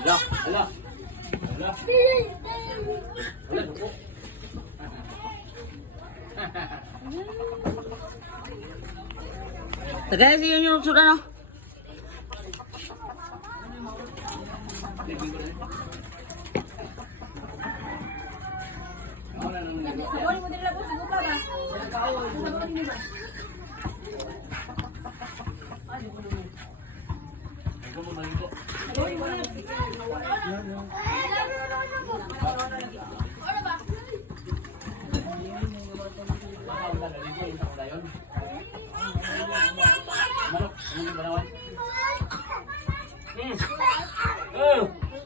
Hala, hala. Hala. Hala, dugo. Tagay siya yung sudan, no?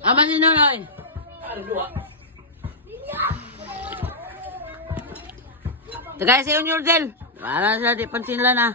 Ama si Nonoy. Tagay sa yung Yordel. Para sila di pansin lang na.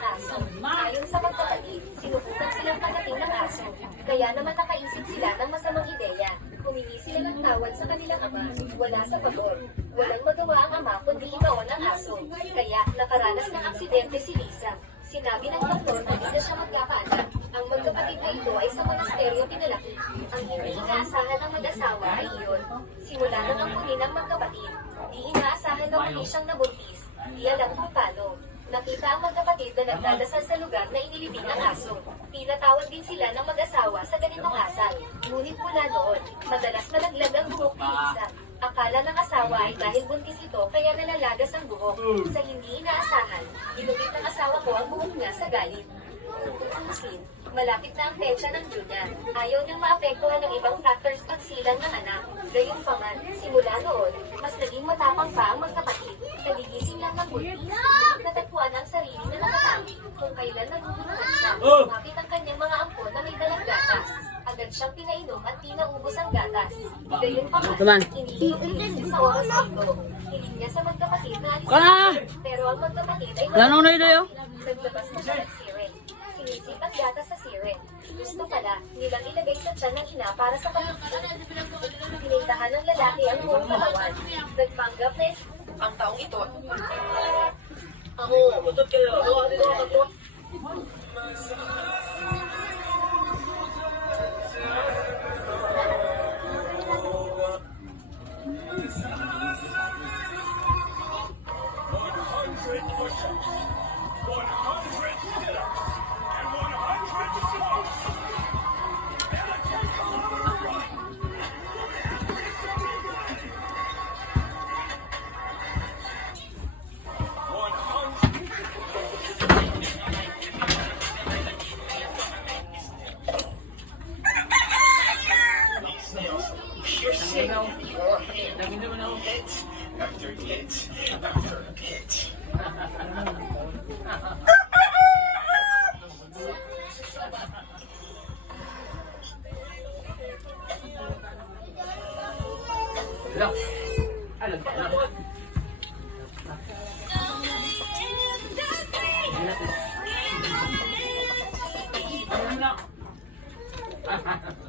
Aso. Ayon sa magkapatid, sinubukan silang pagating ng aso. Kaya naman nakaisip sila ng masamang ideya. Humingi sila ng tawad sa kanilang ama. Wala sa pabor. Walang magawa ang ama kundi ibaon ang aso. Kaya nakaranas ng aksidente si Lisa. Sinabi ng doktor na hindi na siya magkakaanak. Ang magkapatid na ito ay sa monasteryo pinalaki. Ang hindi inaasahan ng mag-asawa ay iyon. Simula nang ampunin ng magkapatid. Di inaasahan na muli siyang nabuntis. Di alam kung paano. Nakita ang magkapatid na nagdadasal sa lugar na inilibing ng aso. Tinatawag din sila ng mag-asawa sa ganitong asal. Ngunit mula noon, madalas nalaglag ang buhok ni Lisa. Akala ng asawa ay dahil buntis ito kaya nalalagas ang buhok. Sa hindi inaasahan, ginugit ng asawa ko ang buhok niya sa galit. Muslim, malapit na ang petsa ng Diyos niya. Ayaw niyang maapektuhan ng ibang factors pagsilang ng anak. Gayunpaman, simula noon, mas naging matapang pa ang magkapatid. Nagigising lang ng buntis. Natagpuan ang sarili na nakatabi kung kailan naguguluhan siya. Mapit ang kanyang mga ampon na may dalang gatas. Agad siyang pinainom at di naubos ang gatas. Gayunpaman, iniinom ni Lisa sa oras na ito. Hiling niya sa magkapatid na alisin. Pero ang magkapatid ay Lanong na ito yun? naglabas na siya ng siren. Sinisip ang gatas sa siren. Gusto pala, nilang ilagay sa tiyan ng ina para sa pagkakilang. Pinintahan ng lalaki ang buong katawan. Nagpanggap na ang taong ito. Ako, mutot kayo. After hit, after hit. Hala. Hala, hala. Hala.